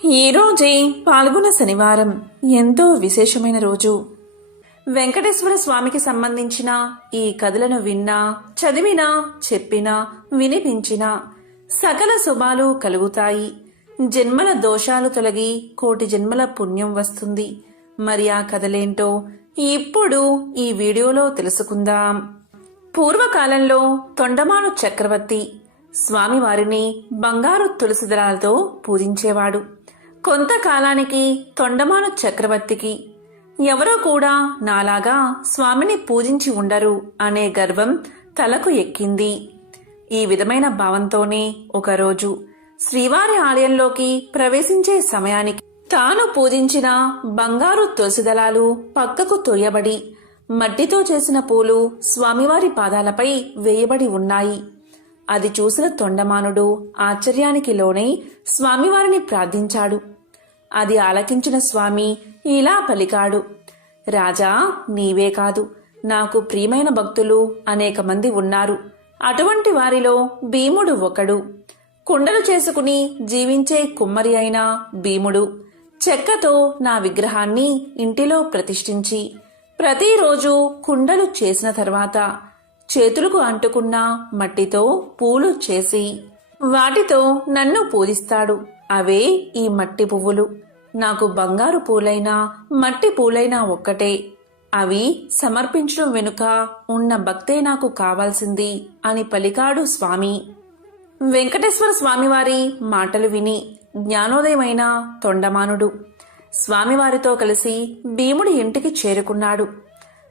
ఈరోజే పాల్గొన శనివారం ఎంతో విశేషమైన రోజు. వెంకటేశ్వర స్వామికి సంబంధించిన ఈ కథలను విన్నా, చదివినా, చెప్పినా, వినిపించినా సకల శుభాలు కలుగుతాయి. జన్మల దోషాలు తొలగి కోటి జన్మల పుణ్యం వస్తుంది. మరి ఆ కథలేంటో ఇప్పుడు ఈ వీడియోలో తెలుసుకుందాం. పూర్వకాలంలో తొండమాను చక్రవర్తి స్వామివారిని బంగారు తులసి దళాలతో పూజించేవాడు. కొంతకాలానికి తొండమాను చక్రవర్తికి ఎవరో కూడా నాలాగా స్వామిని పూజించి ఉండరు అనే గర్వం తలకు ఎక్కింది. ఈ విధమైన భావంతోనే ఒకరోజు శ్రీవారి ఆలయంలోకి ప్రవేశించే సమయానికి తాను పూజించిన బంగారు తులసి దళాలు పక్కకు తొయ్యబడి మట్టితో చేసిన పూలు స్వామివారి పాదాలపై వేయబడి ఉన్నాయి. అది చూసిన తొండమానుడు ఆశ్చర్యానికి లోనై స్వామివారిని ప్రార్థించాడు. అది ఆలకించిన స్వామి ఇలా పలికాడు, రాజా, నీవే కాదు, నాకు ప్రియమైన భక్తులు అనేక మంది ఉన్నారు. అటువంటి వారిలో భీముడు ఒకడు. కుండలు చేసుకుని జీవించే కుమ్మరి అయిన భీముడు చెక్కతో నా విగ్రహాన్ని ఇంటిలో ప్రతిష్ఠించి ప్రతిరోజు కుండలు చేసిన తర్వాత చేతులకు అంటుకున్న మట్టితో పూలు చేసి వాటితో నన్ను పూజిస్తాడు. అవే ఈ మట్టి పువ్వులు. నాకు బంగారు పూలైనా మట్టి పూలైనా ఒక్కటే. అవి సమర్పించడం వెనుక ఉన్న భక్తే నాకు కావాల్సింది అని పలికాడు స్వామి. వెంకటేశ్వర స్వామివారి మాటలు విని జ్ఞానోదయమైన తొండమానుడు స్వామివారితో కలిసి భీముడి ఇంటికి చేరుకున్నాడు.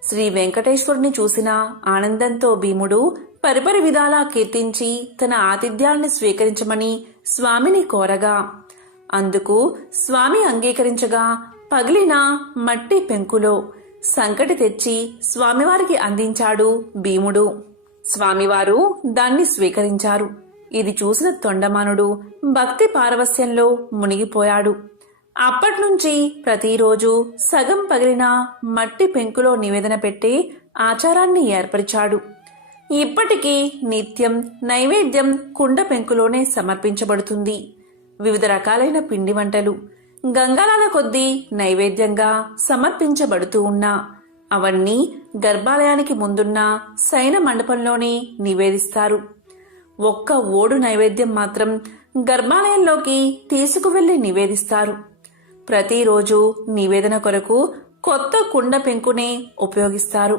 శ్రీ వెంకటేశ్వరుని చూసిన ఆనందంతో భీముడు పరిపరి విధాలా కీర్తించి తన ఆతిథ్యాన్ని స్వీకరించమని స్వామిని కోరగా అందుకు స్వామి అంగీకరించగా పగిలిన మట్టి పెంకులో సంకటి తెచ్చి స్వామివారికి అందించాడు భీముడు. స్వామివారు దాన్ని స్వీకరించారు. ఇది చూసిన తొండమానుడు భక్తి పారవస్యంలో మునిగిపోయాడు. అప్పట్నుంచి ప్రతిరోజు సగం పగిలిన మట్టి పెంకులో నివేదన పెట్టే ఆచారాన్ని ఏర్పరిచాడు. ఇప్పటికీ నిత్యం నైవేద్యం కుండ పెంకులోనే సమర్పించబడుతుంది. వివిధ రకాలైన పిండి వంటలు గంగాళాల కొద్దీ నైవేద్యంగా సమర్పించబడుతూ ఉన్నా అవన్నీ గర్భాలయానికి ముందున్న శయన మండపంలోనే నివేదిస్తారు. ఒక్క ఓడు నైవేద్యం మాత్రం గర్భాలయంలోకి తీసుకువెళ్లి నివేదిస్తారు. ప్రతిరోజు నివేదన కొరకు కొత్త కుండ పెంకునే ఉపయోగిస్తారు.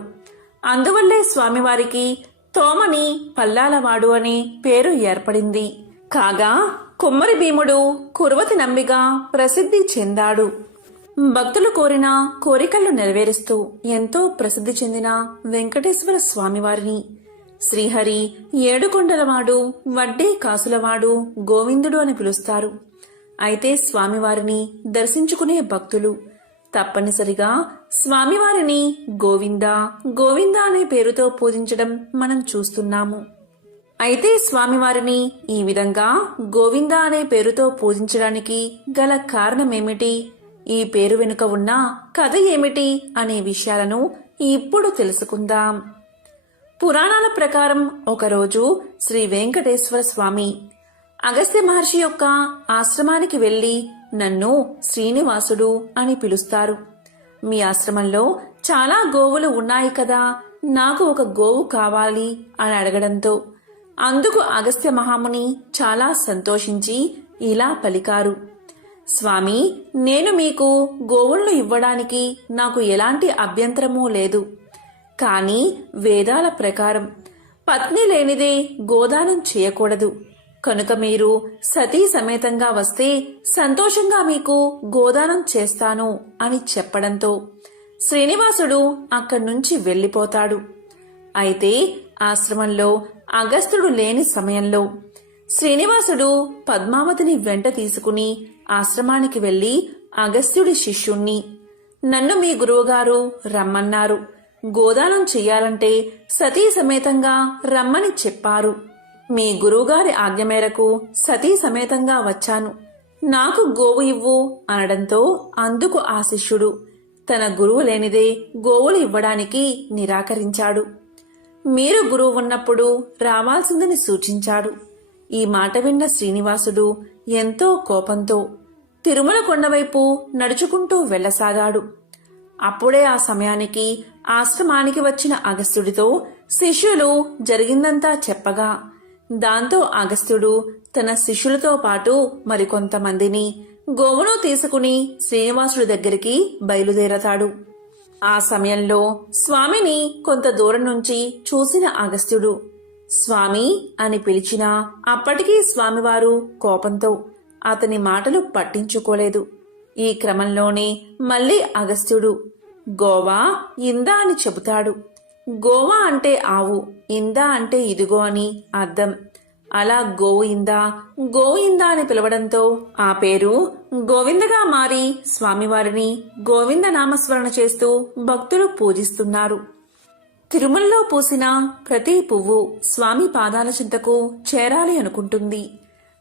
అందువల్లే స్వామివారికి తోమని పల్లాలవాడు అనే పేరు ఏర్పడింది. కాగా కుమ్మరి భీముడు కుర్వతి నంబిగా ప్రసిద్ధి చెందాడు. భక్తులు కోరిన కోరికలు నెరవేరుస్తూ ఎంతో ప్రసిద్ధి చెందిన వెంకటేశ్వర స్వామివారిని శ్రీహరి, ఏడుకొండలవాడు, వడ్డీ కాసులవాడు, గోవిందుడు అని పిలుస్తారు. అయితే స్వామివారిని దర్శించుకునే భక్తులు తప్పనిసరిగా స్వామివారిని గోవిందా గోవిందా అనే పేరుతో పూజించడం మనం చూస్తున్నాము. అయితే స్వామివారిని ఈ విధంగా గోవిందా అనే పేరుతో పూజించడానికి గల కారణమేమిటి, ఈ పేరు వెనుక ఉన్న కథ ఏమిటి అనే విషయాలను ఇప్పుడు తెలుసుకుందాం. పురాణాల ప్రకారం ఒకరోజు శ్రీ వెంకటేశ్వర స్వామి అగస్త్య మహర్షి యొక్క ఆశ్రమానికి వెళ్లి నన్ను శ్రీనివాసుడు అని పిలుస్తారు. మీ ఆశ్రమంలో చాలా గోవులు ఉన్నాయి కదా, నాకు ఒక గోవు కావాలి అని అడగడంతో అందుకు అగస్త్య మహాముని చాలా సంతోషించి ఇలా పలికారు, స్వామి, నేను మీకు గోవులను ఇవ్వడానికి నాకు ఎలాంటి అభ్యంతరమూ లేదు. కానీ వేదాల ప్రకారం పత్ని లేనిదే గోదానం చేయకూడదు. కనుక మీరు సతీ సమేతంగా వస్తే సంతోషంగా మీకు గోదానం చేస్తాను అని చెప్పడంతో శ్రీనివాసుడు అక్కడి నుంచి వెళ్లిపోతాడు. అయితే ఆశ్రమంలో అగస్త్యుడు లేని సమయంలో శ్రీనివాసుడు పద్మావతిని వెంట తీసుకుని ఆశ్రమానికి వెళ్లి అగస్త్యుడి శిష్యుణ్ణి, నన్ను మీ గురువుగారు రమ్మన్నారు, గోదానం చెయ్యాలంటే సతీ సమేతంగా రమ్మని చెప్పారు. మీ గురువుగారి ఆజ్ఞ మేరకు సతీ సమేతంగా వచ్చాను, నాకు గోవు ఇవ్వు అనడంతో అందుకు ఆ శిష్యుడు తన గురువు లేనిదే గోవులు ఇవ్వడానికి నిరాకరించాడు. మీరు గురువు ఉన్నప్పుడు రావాల్సిందని సూచించాడు. ఈ మాట విన్న శ్రీనివాసుడు ఎంతో కోపంతో తిరుమల కొండవైపు నడుచుకుంటూ వెళ్ళసాగాడు. అప్పుడే ఆ సమయానికి ఆశ్రమానికి వచ్చిన అగస్త్యుడితో శిష్యులు జరిగిందంతా చెప్పగా, దాంతో అగస్త్యుడు తన శిష్యులతో పాటు మరికొంతమందిని గోవును తీసుకుని శ్రీనివాసుడి దగ్గరికి బయలుదేరతాడు. ఆ సమయంలో స్వామిని కొంత దూరం నుంచి చూసిన అగస్త్యుడు స్వామి అని పిలిచినా అప్పటికీ స్వామివారు కోపంతో అతని మాటలు పట్టించుకోలేదు. ఈ క్రమంలోనే మళ్ళీ అగస్త్యుడు గోవా ఇందా అని చెబుతాడు. గోవా అంటే ఆవు, ఇందా అంటే ఇదిగో అని అర్థం. అలా గోవిందా గోవిందా అని పిలవడంతో ఆ పేరు గోవిందగా మారి స్వామివారిని గోవింద నామస్మరణ చేస్తూ భక్తులు పూజిస్తున్నారు. తిరుమలలో పూసిన ప్రతి పువ్వు స్వామి పాదాల చింతకు చేరాలి అనుకుంటుంది.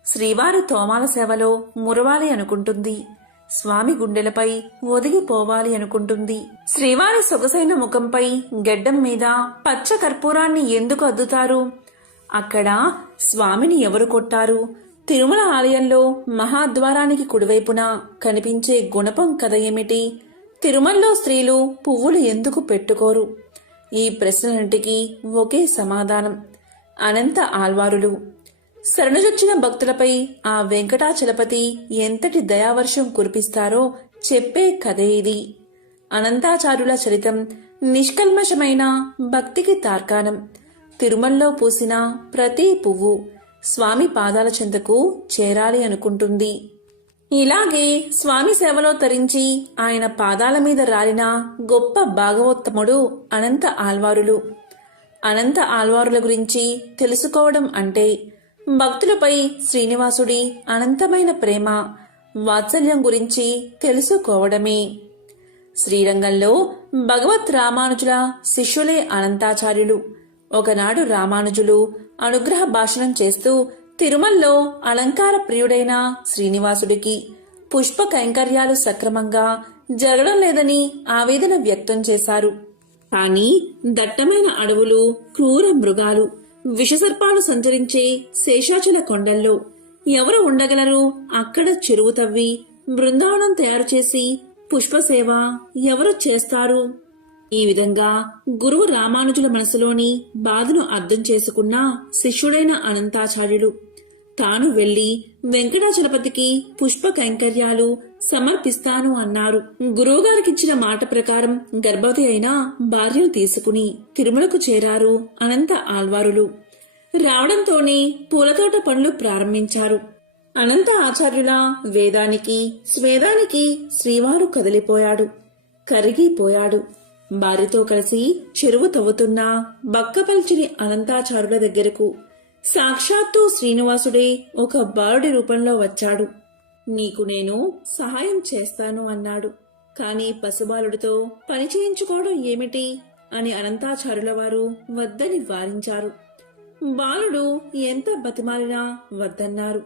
శ్రీవారి తోమాల సేవలో మురవాలి అనుకుంటుంది. స్వామి గుండెలపై ఒదిగిపోవాలి అనుకుంటుంది. శ్రీవారి సొగసైన ముఖంపై గెడ్డం మీద పచ్చ కర్పూరాన్ని ఎందుకు అద్దుతారు? అక్కడ స్వామిని ఎవరు కొట్టారు? తిరుమల ఆలయంలో మహాద్వారానికి కుడివైపున కనిపించే గుణపం కథ ఏమిటి? తిరుమలలో స్త్రీలు పువ్వులు ఎందుకు పెట్టుకోరు? ఈ ప్రశ్నలన్నిటికీ ఒకే సమాధానం, అనంత ఆళ్వారులు. శరణుజొచ్చిన భక్తులపై ఆ వెంకటాచలపతి ఎంతటి దయావర్షం కురిపిస్తారో చెప్పే కథే ఇది. అనంతాచార్యుల చరితం నిష్కల్మషమైన భక్తికి తార్కాణం. తిరుమలలో పూసిన ప్రతి పువ్వు స్వామి పాదాల చెంతకు చేరాలి అనుకుంటుంది. ఇలాగే స్వామి సేవలో తరించి ఆయన పాదాల మీద రాలిన గొప్ప భాగవోత్తముడు అనంత ఆళ్వారులు. అనంత ఆళ్వారుల గురించి తెలుసుకోవడం అంటే భక్తులపై శ్రీనివాసుడి అనంతమైన ప్రేమ, వాత్సల్యం గురించి తెలుసుకోవడమే. శ్రీరంగంలో భగవత్ రామానుజుల శిష్యులే అనంతాచార్యులు. ఒకనాడు రామానుజులు అనుగ్రహ భాషణం చేస్తూ తిరుమలలో అలంకార ప్రియుడైన శ్రీనివాసుడికి పుష్ప కైంకర్యాలు సక్రమంగా జరగడం లేదని ఆవేదన వ్యక్తం చేశారు. కాని దట్టమైన అడవులు, క్రూర మృగాలు, విషసర్పాలు సంచరించే శేషాచల కొండల్లో ఎవరు ఉండగలరు? అక్కడ చెరువు తవ్వి బృందావనం తయారు చేసి పుష్పసేవ ఎవరు చేస్తారు? ఈ విధంగా గురువు రామానుజుల మనసులోని బాధను అర్థం చేసుకున్న శిష్యుడైన అనంతాచార్యుడు తాను వెళ్లి వెంకటాచలపతికి పుష్ప కైంకర్యాలు సమర్పిస్తాను అన్నారు. గురువుగారికిచ్చిన మాట ప్రకారం గర్భవతి అయిన భార్యను తీసుకుని తిరుమలకు చేరారు అనంత ఆళ్వారులు. రావడంతోనే పూలతోట పనులు ప్రారంభించారు. అనంత ఆచార్యుల వేదానికి స్వేదానికి శ్రీవారు కదిలిపోయాడు, కరిగిపోయాడు. భార్యతో కలిసి చెరువు తవ్వుతున్న బక్కపల్చిని అనంతాచార్యుల దగ్గరకు సాక్షాత్తు శ్రీనివాసుడే ఒక బాలుడి రూపంలో వచ్చాడు. నీకు నేను సహాయం చేస్తాను అన్నాడు. కాని పసిబాలుడితో పని చేయించుకోవడం ఏమిటి అని అనంతాచార్యుల వారు వద్దని వారించారు. బాలుడు ఎంత బతిమాలినా వద్దన్నారు.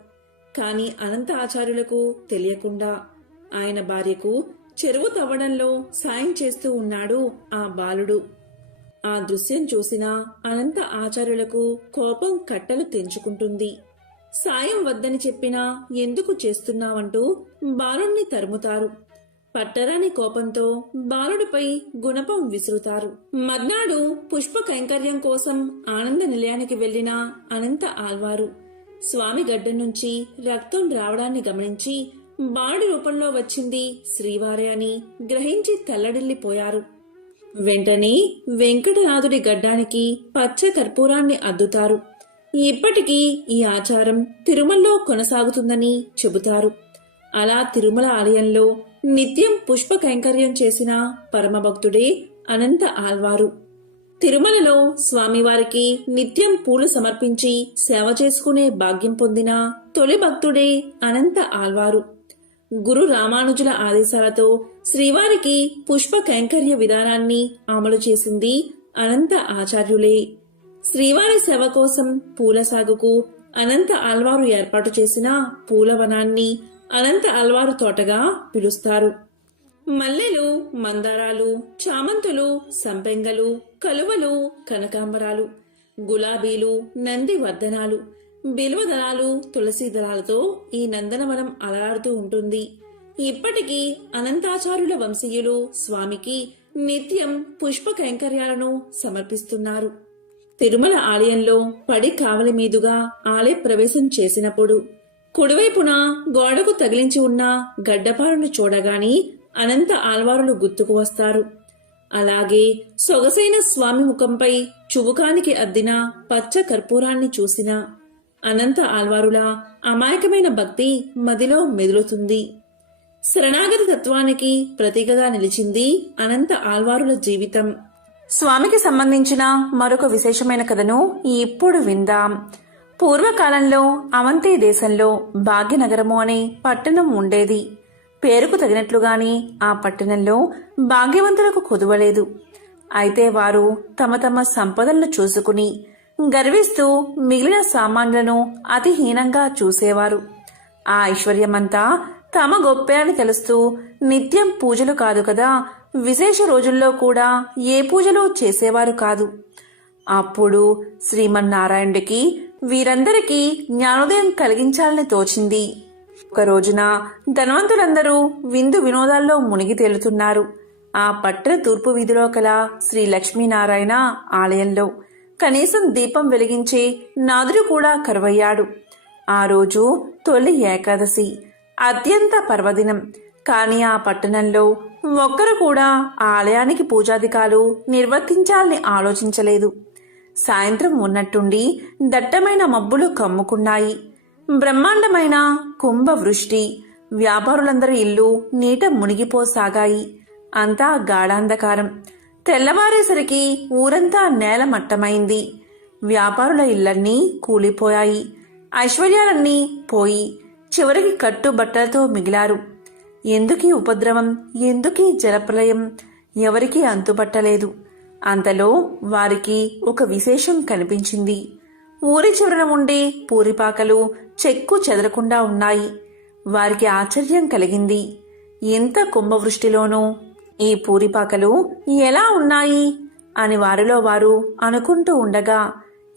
కాని అనంత ఆచార్యులకు తెలియకుండా ఆయన భార్యకు చెరువు తవ్వడంలో సాయం చేస్తూ ఉన్నాడు ఆ బాలుడు. ఆ దృశ్యం చూసిన అనంత ఆచార్యులకు కోపం కట్టలు తెంచుకుంటుంది. సాయం వద్దని చెప్పినా ఎందుకు చేస్తున్నావంటూ బాలుణ్ణి తరుముతారు. పట్టరాని కోపంతో బాలుడిపై గుణపం విసురుతారు. మర్నాడు పుష్ప కైంకర్యం కోసం ఆనంద నిలయానికి వెళ్లిన అనంత ఆళ్వారు స్వామి గడ్డం నుంచి రక్తం రావడాన్ని గమనించి బాలుడి రూపంలో వచ్చింది శ్రీవారే అని గ్రహించి తల్లడిల్లిపోయారు. వెంటనే వెంకటనాథుడి గడ్డానికి పచ్చ కర్పూరాన్ని అద్దుతారు. ఇప్పటికీ ఈ ఆచారం తిరుమలలో కొనసాగుతుందని చెబుతారు. అలా తిరుమల ఆలయంలో నిత్యం పుష్ప కైంకర్యం చేసిన పరమభక్తుడే అనంత ఆళ్వారు. తిరుమలలో స్వామివారికి నిత్యం పూలు సమర్పించి సేవ చేసుకునే భాగ్యం పొందిన తొలి భక్తుడే అనంత ఆళ్వారు. గురు రామానుజుల ఆదేశాలతో శ్రీవారికి పుష్ప కైంకర్య విధానాన్ని అమలు చేసింది అనంత ఆచార్యులే. శ్రీవారి సేవ కోసం పూల సాగుకు అనంత ఆళ్వారు ఏర్పాటు చేసిన పూలవనాన్ని అనంత ఆళ్వారు తోటగా పిలుస్తారు. మల్లెలు, మందారాలు, చామంతులు, సంపెంగలు, కలువలు, కనకాంబరాలు, గులాబీలు, నంది వర్ధనాలు, బిల్వదళాలు, తులసి దళాలతో ఈ నందనవనం అలరాడుతూ ఉంటుంది. ఇప్పటికీ అనంతాచార్యుల వంశీయులు స్వామికి నిత్యం పుష్ప కైంకర్యాలను సమర్పిస్తున్నారు. తిరుమల ఆలయంలో పడి కావలి మీదుగా ఆలయ ప్రవేశం చేసినప్పుడు కుడివైపున గోడకు తగిలించి ఉన్న గడ్డపారును చూడగాని అనంత ఆల్వారులు గుర్తుకు వస్తారు. అలాగే సొగసైన స్వామి ముఖంపై చుబుకానికి అద్దిన పచ్చ కర్పూరాన్ని చూసిన అనంత ఆల్వారుల అమాయకమైన భక్తి మదిలో మెదులుతుంది. శరణాగతి తత్వానికి ప్రతీకగా నిలిచింది అనంత ఆల్వారుల జీవితం. స్వామికి సంబంధించిన మరొక విశేషమైన కథను ఇప్పుడు విందాం. పూర్వకాలంలో అవంతి దేశంలో భాగ్యనగరము అనే పట్టణం ఉండేది. పేరుకు తగినట్లుగాని ఆ పట్టణంలో భాగ్యవంతులకు కొదువలేదు. అయితే వారు తమ తమ సంపదలను చూసుకుని గర్విస్తూ మిగిలిన సామాన్యులను అతి హీనంగా చూసేవారు. ఆ ఐశ్వర్యమంతా తమ గొప్పే అని తెలుస్తూ నిత్యం పూజలు కాదు కదా, విశేష రోజుల్లో కూడా ఏ పూజలు చేసేవారు కాదు. అప్పుడు శ్రీమన్నారాయణుడికి వీరందరికీ జ్ఞానోదయం కలిగించాలని తోచింది. ఒక రోజున ధనవంతులందరూ విందు వినోదాల్లో మునిగి తేలుతున్నారు. ఆ పట్టణ తూర్పు వీధిలో కల శ్రీ లక్ష్మీనారాయణ ఆలయంలో కనీసం దీపం వెలిగించే నాదుడు కూడా కరువయ్యాడు. ఆ రోజు తొలి ఏకాదశి, అత్యంత పర్వదినం. కాని ఆ పట్టణంలో ఒక్కరు కూడా ఆ ఆలయానికి పూజాధికాలు నిర్వర్తించాలని ఆలోచించలేదు. సాయంత్రం ఉన్నట్టుండి దట్టమైన మబ్బులు కమ్ముకున్నాయి. బ్రహ్మాండమైన కుంభవృష్టి. వ్యాపారులందరి ఇల్లు నీట మునిగిపోసాగాయి. అంతా గాఢాంధకారం. తెల్లవారేసరికి ఊరంతా నేలమట్టమైంది. వ్యాపారుల ఇళ్లన్నీ కూలిపోయాయి. ఐశ్వర్యాలన్నీ పోయి చివరికి కట్టుబట్టలతో మిగిలారు. ఎందుకీ ఉపద్రవం, ఎందుకీ జలప్రలయం, ఎవరికీ అంతుపట్టలేదు. అంతలో వారికి ఒక విశేషం కనిపించింది. ఊరి చివరన ఉండే పూరిపాకలు చెక్కు చెదరకుండా ఉన్నాయి. వారికి ఆశ్చర్యం కలిగింది. ఎంత కుంభవృష్టిలోనూ ఈ పూరిపాకలు ఎలా ఉన్నాయి అని వారిలో వారు అనుకుంటూ ఉండగా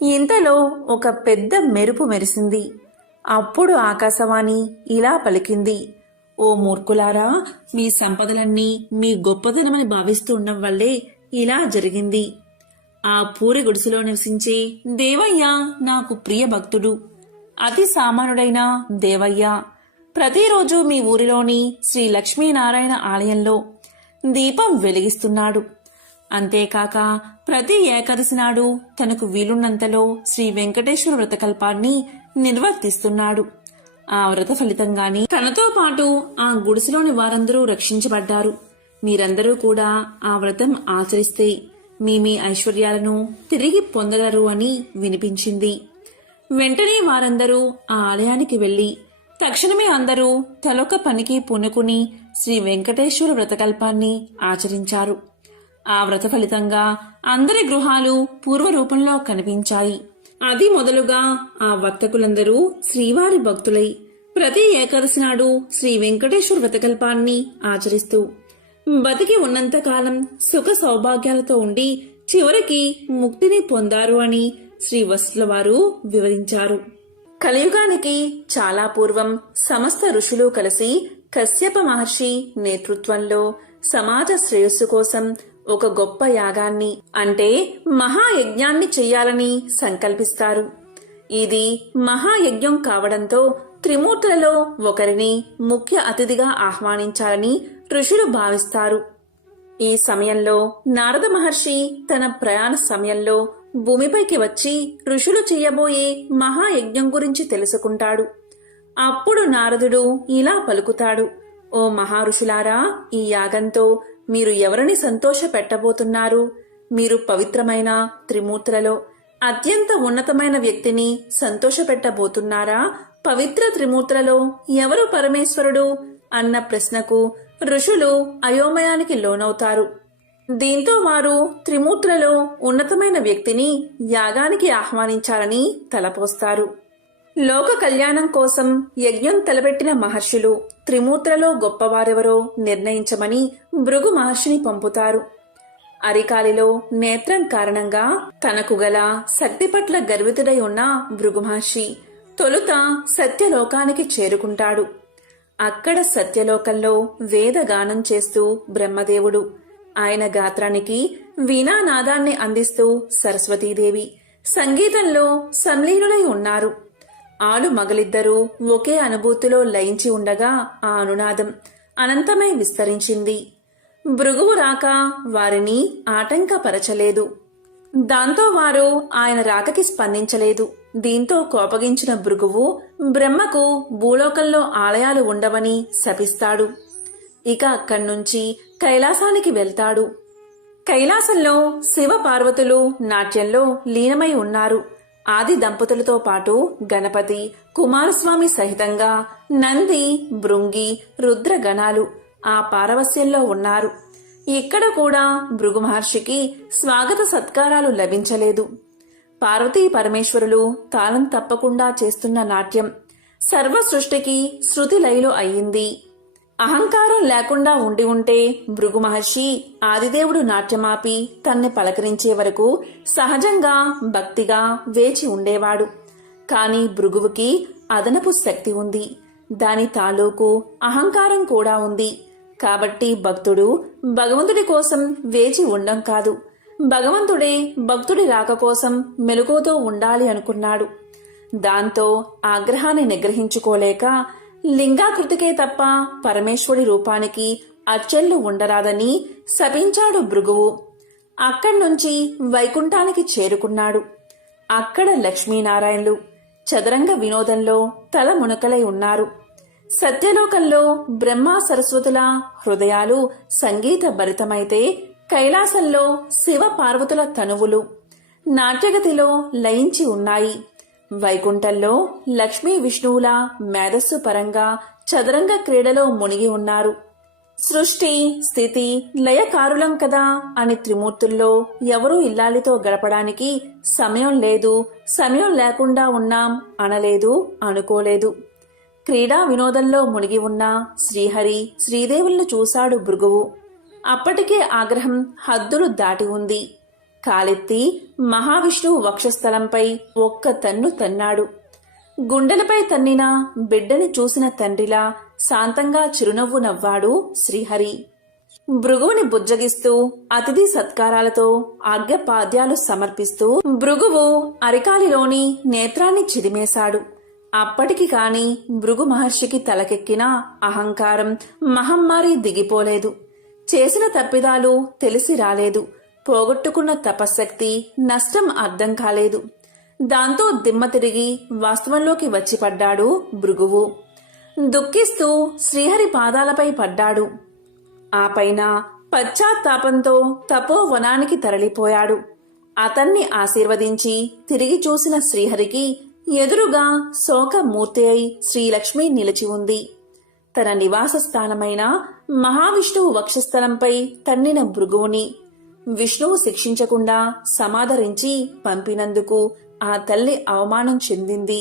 ఇంతలో ఒక పెద్ద మెరుపు మెరిసింది. అప్పుడు ఆకాశవాణి ఇలా పలికింది, ఓ మూర్ఖులారా, మీ సంపదలన్నీ మీ గొప్పదనమని భావిస్తూ ఉండడం వల్లే ఇలా జరిగింది. ఆ పూరి గుడిసెలో నివసించే దేవయ్య నాకు ప్రియ భక్తుడు. అతి సామాన్యుడైన దేవయ్య ప్రతిరోజు మీ ఊరిలోని శ్రీ లక్ష్మీనారాయణ ఆలయంలో దీపం వెలిగిస్తున్నాడు. అంతేకాక ప్రతి ఏకాదశి నాడు తనకు వీలున్నంతలో శ్రీ వెంకటేశ్వర వ్రతకల్పాన్ని నిర్వర్తిస్తున్నాడు. ఆ వ్రత ఫలితంగానే తనతో పాటు ఆ గుడిసెలోని వారందరూ రక్షించబడ్డారు. మీరందరూ కూడా ఆ వ్రతం ఆచరిస్తే మీ ఐశ్వర్యాలను తిరిగి పొందగలరు అని వినిపించింది. వెంటనే వారందరూ ఆ ఆలయానికి వెళ్లి తక్షణమే అందరూ తలొక పనికి పూనుకుని శ్రీ వెంకటేశ్వర వ్రతకల్పాన్ని ఆచరించారు. ఆ వ్రత ఫలితంగా అందరి గృహాలు పూర్వరూపంలో కనిపించాయి. అది మొదలుగా ఆ వర్తకులందరూ శ్రీవారి భక్తులై ప్రతి ఏకాదశి నాడు శ్రీ వెంకటేశ్వర వ్రతకల్పాన్ని ఆచరిస్తూ బతికి ఉన్నంతకాలం సుఖ సౌభాగ్యాలతో ఉండి చివరికి ముక్తిని పొందారు అని శ్రీ వసుల వారు వివరించారు. కలియుగానికి చాలా పూర్వం సమస్త ఋషులు కలిసి కశ్యప మహర్షి నేతృత్వంలో సమాజ శ్రేయస్సు కోసం ఒక గొప్ప యాగాన్ని అంటే మహాయజ్ఞాన్ని చెయ్యాలని సంకల్పిస్తారు. ఇది మహాయజ్ఞం కావడంతో త్రిమూర్తులలో ఒకరిని ముఖ్య అతిథిగా ఆహ్వానించాలని ఋషులు భావిస్తారు. ఈ సమయంలో నారద మహర్షి తన ప్రయాణ సమయంలో భూమిపైకి వచ్చి ఋషులు చెయ్యబోయే మహాయజ్ఞం గురించి తెలుసుకుంటాడు. అప్పుడు నారదుడు ఇలా పలుకుతాడు, ఓ మహారుషులారా, ఈ యాగంతో మీరు ఎవరిని సంతోష పెట్టబోతున్నారు? మీరు పవిత్రమైన త్రిమూర్తులలో అత్యంత ఉన్నతమైన వ్యక్తిని సంతోష పెట్టబోతున్నారా? పవిత్ర త్రిమూర్తులలో ఎవరు పరమేశ్వరుడు అన్న ప్రశ్నకు ఋషులు అయోమయానికి లోనవుతారు. దీంతో వారు త్రిమూర్తులలో ఉన్నతమైన వ్యక్తిని యాగానికి ఆహ్వానించాలని తలపోస్తారు. లోక కళ్యాణం కోసం యజ్ఞం తలపెట్టిన మహర్షులు త్రిమూర్తులలో గొప్పవారెవరో నిర్ణయించమని భృగు మహర్షిని పంపుతారు. అరికాలిలో నేత్రం కారణంగా తనకు గల శక్తి పట్ల గర్వితుడై ఉన్న భృగు మహర్షి తొలుత సత్యలోకానికి చేరుకుంటాడు. అక్కడ సత్యలోకంలో వేదగానం చేస్తూ బ్రహ్మదేవుడు, ఆయన గాత్రానికి వీణానాదాన్ని అందిస్తూ సరస్వతీదేవి సంగీతంలో సంలీనులై ఉన్నారు. ఆలు మగలిద్దరూ ఒకే అనుభూతిలో లయించి ఉండగా ఆ అనునాదం అనంతమై విస్తరించింది. భృగువు రాక వారిని ఆటంకపరచలేదు. దాంతో వారు ఆయన రాకకి స్పందించలేదు. దీంతో కోపగించిన భృగువు బ్రహ్మకు భూలోకంలో ఆలయాలు ఉండవని శపిస్తాడు. ఇక అక్కడ్నుంచి కైలాసానికి వెళ్తాడు. కైలాసంలో శివ పార్వతులు నాట్యంలో లీనమై ఉన్నారు. ఆది దంపతులతో పాటు గణపతి, కుమారస్వామి సహితంగా నంది, భృంగి, రుద్రగణాలు ఆ పారవస్యంలో ఉన్నారు. ఇక్కడ కూడా భృగు మహర్షికి స్వాగత సత్కారాలు లభించలేదు. పార్వతీ పరమేశ్వరులు తాళం తప్పకుండా చేస్తున్న నాట్యం సర్వ సృష్టికి శృతి లయలు అయ్యింది. అహంకారం లేకుండా ఉండి ఉంటే భృగు మహర్షి ఆదిదేవుడు నాట్యమాపి తన్ని పలకరించే వరకు సహజంగా భక్తిగా వేచి ఉండేవాడు. కాని భృగువుకి అదనపు శక్తి ఉంది. దాని తాలూకు అహంకారం కూడా ఉంది. కాబట్టి భక్తుడు భగవంతుడి కోసం వేచి ఉండం కాదు, భగవంతుడే భక్తుడి రాక కోసం మెలకువతో ఉండాలి అనుకున్నాడు. దాంతో ఆగ్రహాన్ని నిగ్రహించుకోలేక లింగాకృతికే తప్ప పరమేశ్వరి రూపానికి అచ్చెళ్ళు ఉండరాదని శపించాడు భృగువు. అక్కడ్నుంచి వైకుంఠానికి చేరుకున్నాడు. అక్కడ లక్ష్మీనారాయణులు చదరంగ వినోదంలో తల మునకలై ఉన్నారు. సత్యలోకంలో బ్రహ్మ సరస్వతుల హృదయాలు సంగీత భరితమైతే కైలాసంలో శివ పార్వతుల తనువులు నాట్యగతిలో లయించి ఉన్నాయి. వైకుంఠంలో లక్ష్మీ విష్ణువుల మేధస్సు పరంగా చదరంగ క్రీడలో మునిగి ఉన్నారు. సృష్టి స్థితి లయకారులం కదా అని త్రిమూర్తుల్లో ఎవరూ ఇల్లాలితో గడపడానికి సమయం లేదు, సమయం లేకుండా ఉన్నాం అనలేదు, అనుకోలేదు. క్రీడా వినోదంలో మునిగి ఉన్న శ్రీహరి శ్రీదేవులను చూశాడు భృగువు. అప్పటికే ఆగ్రహం హద్దులు దాటి ఉంది. కాలెత్తి మహావిష్ణువు వక్షస్థలంపై ఒక్క తన్ను తన్నాడు. గుండెలపై తన్నిన బిడ్డని చూసిన తండ్రిలా శాంతంగా చిరునవ్వు నవ్వాడు శ్రీహరి. భృగువుని బుజ్జగిస్తూ అతిథి సత్కారాలతో ఆజ్ఞపాద్యాలు సమర్పిస్తూ భృగువు అరికాలిలోని నేత్రాన్ని చిదిమేశాడు. అప్పటికి కాని భృగు మహర్షికి తలకెక్కిన అహంకారం మహమ్మారి దిగిపోలేదు. చేసిన తప్పిదాలు తెలిసి రాలేదు. పోగొట్టుకున్న తపశ్శక్తి నష్టం అర్థం కాలేదు. దాంతో దిమ్మ తిరిగి వాస్తవంలోకి వచ్చి పడ్డాడు భృగువు. దుఃఖిస్తూ శ్రీహరి పాదాలపై పడ్డాడు. ఆ పైన పశ్చాత్తాపంతో తపోవనానికి తరలిపోయాడు. అతన్ని ఆశీర్వదించి తిరిగి చూసిన శ్రీహరికి ఎదురుగా శోకమూర్తి అయి శ్రీలక్ష్మి నిలిచి ఉంది. తన నివాస స్థానమైన మహావిష్ణువు వక్షస్థలంపై తన్నిన భృగువుని విష్ణువు శిక్షించకుండా సమాదరించి పంపినందుకు ఆ తల్లి అవమానం చెందింది.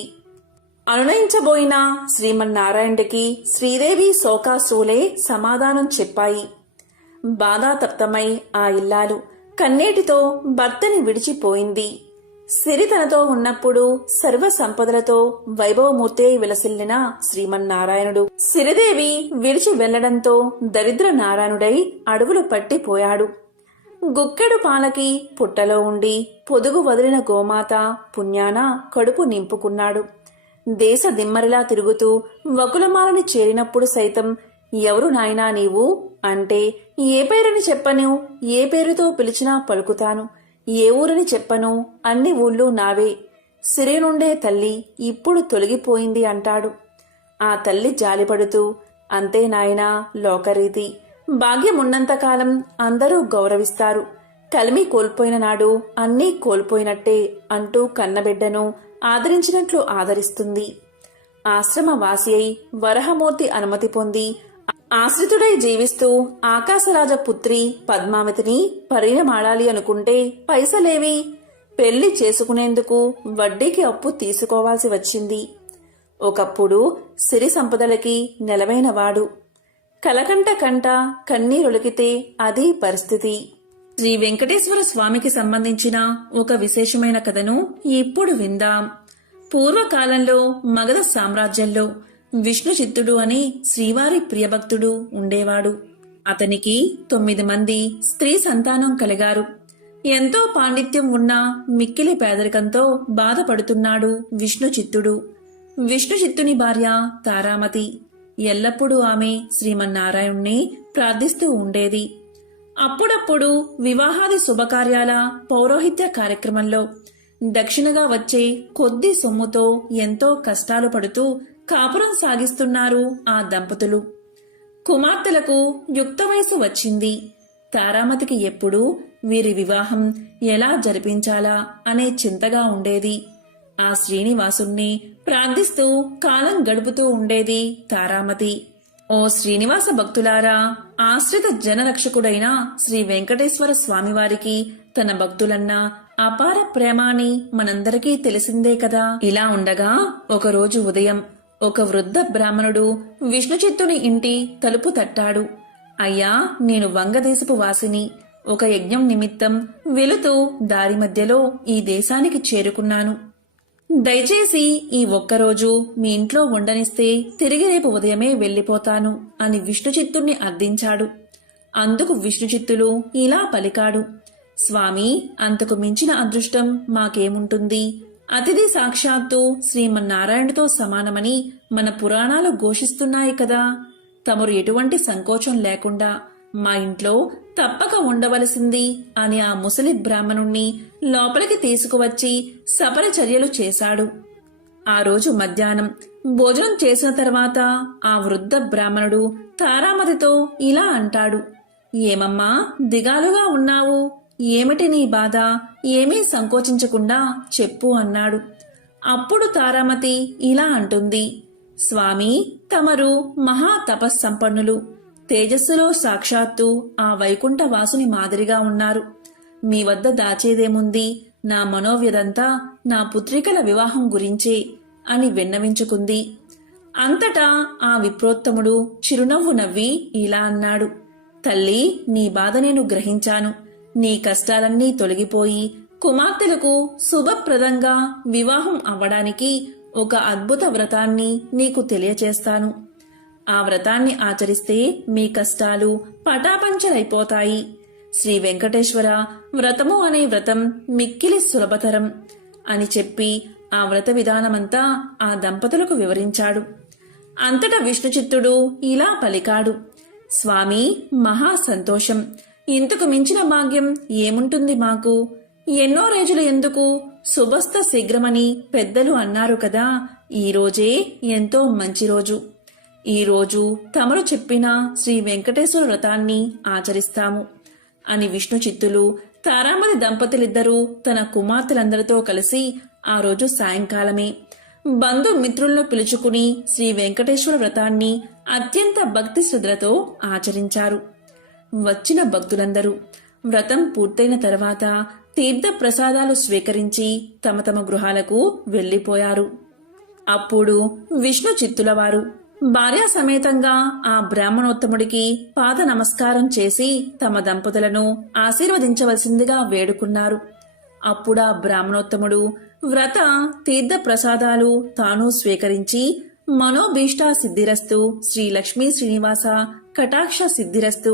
అనునయించబోయిన శ్రీమన్నారాయణుడికి శ్రీదేవి శోకాశ్రువులే సమాధానం చెప్పాయి. బాధాతప్తమై ఆ ఇల్లాలు కన్నీటితో భర్తని విడిచిపోయింది. సిరి తనతో ఉన్నప్పుడు సర్వ సంపదలతో వైభవమూర్తే విలసిల్లిన శ్రీమన్నారాయణుడు సిరిదేవి విడిచి వెళ్లడంతో దరిద్ర నారాయణుడై అడవులు పట్టిపోయాడు. గుక్కెడు పాలకి పుట్టలో ఉండి పొదుగు వదిలిన గోమాత పుణ్యాన కడుపు నింపుకున్నాడు. దేశ దిమ్మరిలా తిరుగుతూ వకులమాలని చేరినప్పుడు సైతం ఎవరు నాయనా నీవు అంటే ఏ పేరుని చెప్పను, ఏ పేరుతో పిలిచినా పలుకుతాను, ఏ ఊరని చెప్పను, అన్ని ఊళ్ళు నావే, సిరి నుండే తల్లి ఇప్పుడు తొలగిపోయింది అంటాడు. ఆ తల్లి జాలిపడుతూ అంతే నాయనా లోకరీతి, భాగ్యమున్నంతకాలం అందరూ గౌరవిస్తారు, కలిమి కోల్పోయిన నాడు అన్నీ కోల్పోయినట్టే అంటూ కన్నబిడ్డను ఆదరించినట్లు ఆదరిస్తుంది. ఆశ్రమవాసి అయి వరహమూర్తి అనుమతి పొంది ఆశ్రితుడై జీవిస్తూ ఆకాశరాజ పుత్రి పద్మావతిని పరిణమాడాలి అనుకుంటే పైసలేవి, పెళ్లి చేసుకునేందుకు వడ్డీకి అప్పు తీసుకోవాల్సి వచ్చింది. ఒకప్పుడు సిరి సంపదలకి నెలవైనవాడు. కలకంట కంట కన్నీరొలికితే అదీ పరిస్థితి. శ్రీ వెంకటేశ్వర స్వామికి సంబంధించిన ఒక విశేషమైన కథను ఇప్పుడు విందాం. పూర్వకాలంలో మగధ సామ్రాజ్యంలో విష్ణు చిత్తుడు అనే శ్రీవారి ప్రియభక్తుడు ఉండేవాడు. అతనికి 9 మంది స్త్రీ సంతానం కలిగారు. ఎంతో పాండిత్యం ఉన్న మిక్కిలి పేదరికంతో బాధపడుతున్నాడు విష్ణు చిత్తుడు. విష్ణు చిత్తుని భార్య తారామతి. ఎల్లప్పుడూ ఆమె శ్రీమన్నారాయణ్ణి ప్రార్థిస్తూ ఉండేది. అప్పుడప్పుడు వివాహాది శుభకార్యాల పౌరోహిత్య కార్యక్రమంలో దక్షిణగా వచ్చే కొద్ది సొమ్ముతో ఎంతో కష్టాలు పడుతూ కాపురం సాగిస్తున్నారు ఆ దంపతులు. కుమార్తెలకు యుక్త వయసు వచ్చింది. తారామతికి ఎప్పుడూ వీరి వివాహం ఎలా జరిపించాలా అనే చింతగా ఉండేది. ఆ శ్రీనివాసుణ్ణి ప్రార్థిస్తూ కాలం గడుపుతూ ఉండేది తారామతి. ఓ శ్రీనివాస భక్తులారా, ఆశ్రిత జనరక్షకుడైన శ్రీ వెంకటేశ్వర స్వామివారికి తన భక్తులన్నా అపార ప్రేమ అని మనందరికీ తెలిసిందే కదా. ఇలా ఉండగా ఒకరోజు ఉదయం ఒక వృద్ధ బ్రాహ్మణుడు విష్ణుచిత్తుని ఇంటి తలుపు తట్టాడు. అయ్యా, నేను వంగదేశపు వాసిని. ఒక యజ్ఞం నిమిత్తం వెళుతూ దారి మధ్యలో ఈ దేశానికి చేరుకున్నాను. దయచేసి ఈ ఒక్కరోజు మీ ఇంట్లో ఉండనిస్తే తిరిగి రేపు ఉదయమే వెళ్లిపోతాను అని విష్ణుచిత్తుణ్ణి అర్థించాడు. అందుకు విష్ణుచిత్తులు ఇలా పలికాడు. స్వామి, అంతకు మించిన అదృష్టం మాకేముంటుంది? అతిథి సాక్షాత్తు శ్రీమన్నారాయణుడితో సమానమని మన పురాణాలు ఘోషిస్తున్నాయి కదా. తమరు ఎటువంటి సంకోచం లేకుండా మా ఇంట్లో తప్పక ఉండవలసింది అని ఆ ముసలి బ్రాహ్మణుణ్ణి లోపలికి తీసుకువచ్చి సపర చర్యలు చేశాడు. ఆ రోజు మధ్యాహ్నం భోజనం చేసిన తర్వాత ఆ వృద్ధ బ్రాహ్మణుడు తారామతితో ఇలా అంటాడు. ఏమమ్మా, దిగాలుగా ఉన్నావు? ఏమిటి నీ బాధ? ఏమీ సంకోచించకుండా చెప్పు అన్నాడు. అప్పుడు తారామతి ఇలా అంటుంది. స్వామి, తమరు మహా తపస్సంపన్నులు. తేజస్సులో సాక్షాత్తు ఆ వైకుంఠవాసుని మాదిరిగా ఉన్నారు. మీ వద్ద దాచేదేముంది? నా మనోవ్యదంతా నా పుత్రికల వివాహం గురించే అని విన్నవించుకుంది. అంతటా ఆ విప్రోత్తముడు చిరునవ్వు నవ్వి ఇలా అన్నాడు. తల్లి, నీ బాధ నేను గ్రహించాను. నీ కష్టాలన్నీ తొలగిపోయి కుమార్తెలకు శుభప్రదంగా వివాహం అవ్వడానికి ఒక అద్భుత వ్రతాన్ని నీకు తెలియచేస్తాను. ఆ వ్రతాన్ని ఆచరిస్తే మీ కష్టాలు పటాపంచలైపోతాయి. శ్రీ వెంకటేశ్వర వ్రతము అనే వ్రతం మిక్కిలి సులభతరం అని చెప్పి ఆ వ్రత విధానమంతా ఆ దంపతులకు వివరించాడు. అంతటా విష్ణుచిత్తుడు ఇలా పలికాడు. స్వామి, మహా సంతోషం. ఇంతకు మించిన భాగ్యం ఏముంటుంది మాకు? ఎన్నో రోజులు ఎందుకు, శుభస్థ శీఘ్రమని పెద్దలు అన్నారు కదా. ఈ రోజే ఎంతో మంచి రోజు. ఈ రోజు తమరు చెప్పిన శ్రీ వెంకటేశ్వర వ్రతాన్ని ఆచరిస్తాము అని విష్ణుచిత్తులు తారామతి దంపతులిద్దరూ తన కుమార్తెలందరితో కలిసి ఆ రోజు సాయంకాలమే బంధుమిత్రులను పిలుచుకుని శ్రీ వెంకటేశ్వర వ్రతాన్ని అత్యంత భక్తి శ్రద్ధలతో ఆచరించారు. వచ్చిన భక్తులందరూ వ్రతం పూర్తయిన తర్వాత తీర్థ ప్రసాదాలు స్వీకరించి తమ తమ గృహాలకు వెళ్లిపోయారు. అప్పుడు విష్ణు చిత్తులవారు భార్యా సమేతంగా ఆ బ్రాహ్మణోత్తముడికి పాద నమస్కారం చేసి తమ దంపతులను ఆశీర్వదించవలసిందిగా వేడుకున్నారు. అప్పుడా బ్రాహ్మణోత్తముడు వ్రత తీర్థ ప్రసాదాలు తాను స్వీకరించి మనోభీష్టా సిద్ధిరస్తు, శ్రీ లక్ష్మీ శ్రీనివాస కటాక్ష సిద్ధిరస్తు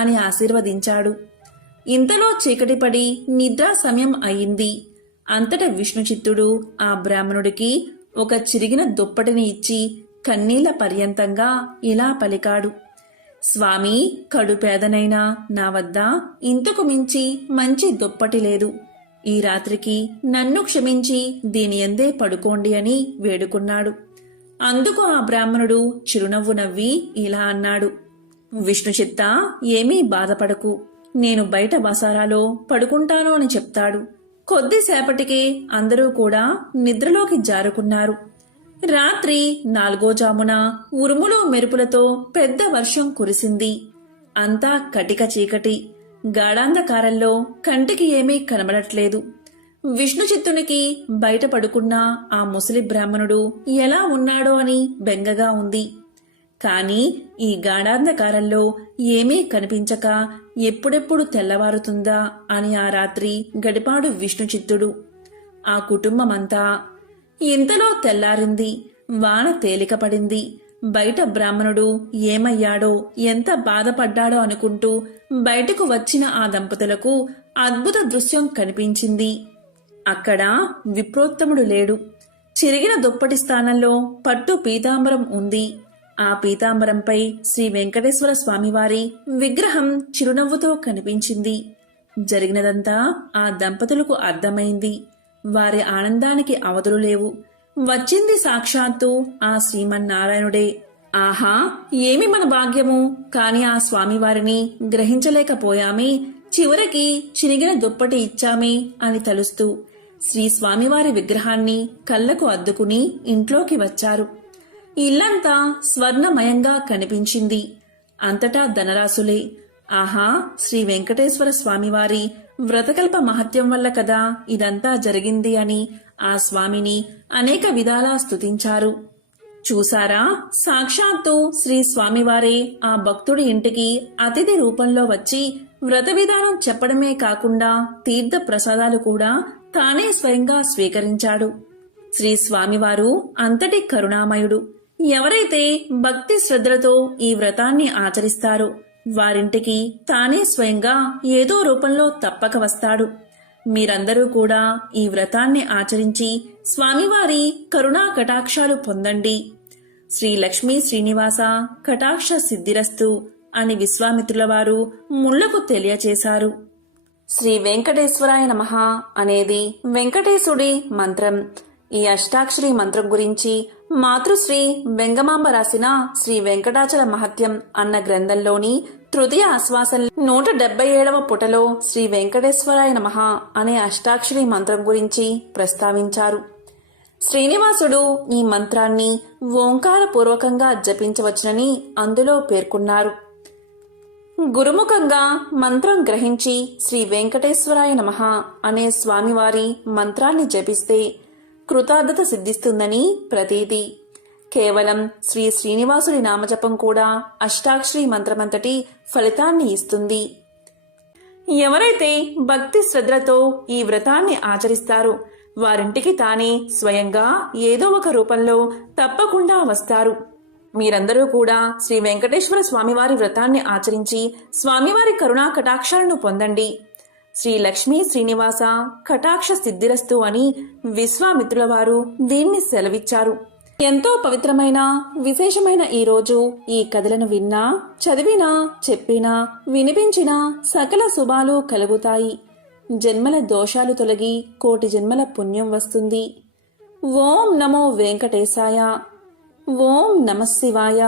అని ఆశీర్వదించాడు. ఇంతలో చీకటిపడి నిద్రా సమయం అయింది. అంతటా విష్ణుచిత్తుడు ఆ బ్రాహ్మణుడికి ఒక చిరిగిన దుప్పటిని ఇచ్చి కన్నీళ్ల పర్యంతంగా ఇలా పలికాడు. స్వామి, కడుపేదనైనా నా వద్ద ఇంతకు మించి మంచి దుప్పటి లేదు. ఈ రాత్రికి నన్ను క్షమించి దీని యందే పడుకోండి అని వేడుకున్నాడు. అందుకు ఆ బ్రాహ్మణుడు చిరునవ్వు నవ్వి ఇలా అన్నాడు. విష్ణుచిత్త, ఏమీ బాధపడకు. నేను బయట వసారాలో పడుకుంటాను అని చెప్తాడు. కొద్దిసేపటికే అందరూ కూడా నిద్రలోకి జారుకున్నారు. రాత్రి 4వ జామున ఉరుములు మెరుపులతో పెద్ద వర్షం కురిసింది. అంతా కటిక చీకటి. గాఢాంధకారంలో కంటికి ఏమీ కనబడట్లేదు. విష్ణుచిత్తునికి బయట పడుకున్న ఆ ముసలి బ్రాహ్మణుడు ఎలా ఉన్నాడో అని బెంగగా ఉంది. కాని ఈ గాఢాంధకారంలో ఏమీ కనిపించక ఎప్పుడెప్పుడు తెల్లవారుతుందా అని ఆ రాత్రి గడిపాడు విష్ణుచిత్తుడు. ఆ కుటుంబమంతా. ఇంతలో తెల్లారింది. వాన తేలికపడింది. బయట బ్రాహ్మణుడు ఏమయ్యాడో, ఎంత బాధపడ్డాడో అనుకుంటూ బయటకు వచ్చిన ఆ దంపతులకు అద్భుత దృశ్యం కనిపించింది. అక్కడ విప్రోత్తముడు లేడు. చిరిగిన దుప్పటి స్థానంలో పట్టు పీతాంబరం ఉంది. ఆ పీతాంబరంపై శ్రీ వెంకటేశ్వర స్వామివారి విగ్రహం చిరునవ్వుతో కనిపించింది. జరిగినదంతా ఆ దంపతులకు అర్థమైంది. వారి ఆనందానికి అవధులు లేవు. వచ్చింది సాక్షాత్తు ఆ శ్రీమన్నారాయణుడే. ఆహా, ఏమి మన భాగ్యము! కాని ఆ స్వామివారిని గ్రహించలేకపోయామే, చివరికి చినిగిన దుప్పటి ఇచ్చామే అని తలుస్తూ శ్రీ స్వామివారి విగ్రహాన్ని కళ్ళకు అద్దుకుని ఇంట్లోకి వచ్చారు. ఇల్లంతా స్వర్ణమయంగా కనిపించింది. అంతటా ధనరాశులే. ఆహా, శ్రీ వెంకటేశ్వర స్వామివారి వ్రతకల్ప మహత్యం వల్ల కదా ఇదంతా జరిగింది అని ఆ స్వామిని అనేక విధాలా స్తుతించారు. చూసారా, సాక్షాత్తు శ్రీ స్వామివారే ఆ భక్తుడి ఇంటికి అతిథి రూపంలో వచ్చి వ్రత విధానం చెప్పడమే కాకుండా తీర్థ ప్రసాదాలు కూడా తానే స్వయంగా స్వీకరించాడు. శ్రీ స్వామివారు అంతటి కరుణామయుడు. ఎవరైతే భక్తి శ్రద్ధలతో ఈ వ్రతాన్ని ఆచరిస్తారో వారింటికి తానే స్వయంగా ఏదో రూపంలో తప్పక వస్తాడు. మీరందరూ కూడా ఈ వ్రతాన్ని ఆచరించి స్వామివారి కరుణా కటాక్షాలు పొందండి. శ్రీ లక్ష్మీ శ్రీనివాస కటాక్ష సిద్ధిరస్తు అని విశ్వామిత్రుల వారు ముళ్లకు తెలియచేశారు. శ్రీ వెంకటేశ్వరాయ నమః అనేది వెంకటేశుడి మంత్రం. ఈ అష్టాక్షరి మంత్రం గురించి మాతృశ్రీ వెంగమాంబ రాసిన శ్రీ వెంకటాచల మహత్యం అన్న గ్రంథంలోని తృతీయ ఆశ్వాసం 177వ పుటలో శ్రీ వెంకటేశ్వరాయ నమః అనే అష్టాక్షరి మంత్రం గురించి ప్రస్తావించారు. శ్రీనివాసుడు ఈ మంత్రాన్ని ఓంకారపూర్వకంగా జపించవచ్చునని అందులో పేర్కొన్నారు. గురుముఖంగా మంత్రం గ్రహించి శ్రీ వెంకటేశ్వరాయ నమః అనే స్వామివారి మంత్రాన్ని జపిస్తే కృతార్థత సిద్ధిస్తుందని ప్రతీతి. కేవలం శ్రీ శ్రీనివాసుడి నామజపం కూడా అష్టాక్షరి మంత్రమంతటి ఫలితాన్ని ఇస్తుంది. ఎవరైతే భక్తి శ్రద్ధలతో ఈ వ్రతాన్ని ఆచరిస్తారో వారింటికి తానే స్వయంగా ఏదో ఒక రూపంలో తప్పకుండా వస్తారు. మీరందరూ కూడా శ్రీ వెంకటేశ్వర స్వామివారి వ్రతాన్ని ఆచరించి స్వామివారి కరుణా కటాక్షాలను పొందండి. శ్రీ లక్ష్మీ శ్రీనివాస కటాక్ష సిద్ధిరస్తు అని విశ్వామిత్రుల వారు దీన్ని సెలవిచ్చారు. ఎంతో పవిత్రమైన విశేషమైన ఈ రోజు ఈ కథలను విన్నా, చదివినా, చెప్పినా, వినిపించినా సకల శుభాలు కలుగుతాయి. జన్మల దోషాలు తొలగి కోటి జన్మల పుణ్యం వస్తుంది. ఓం నమో వెంకటేశాయ. ఓం నమః శివాయ.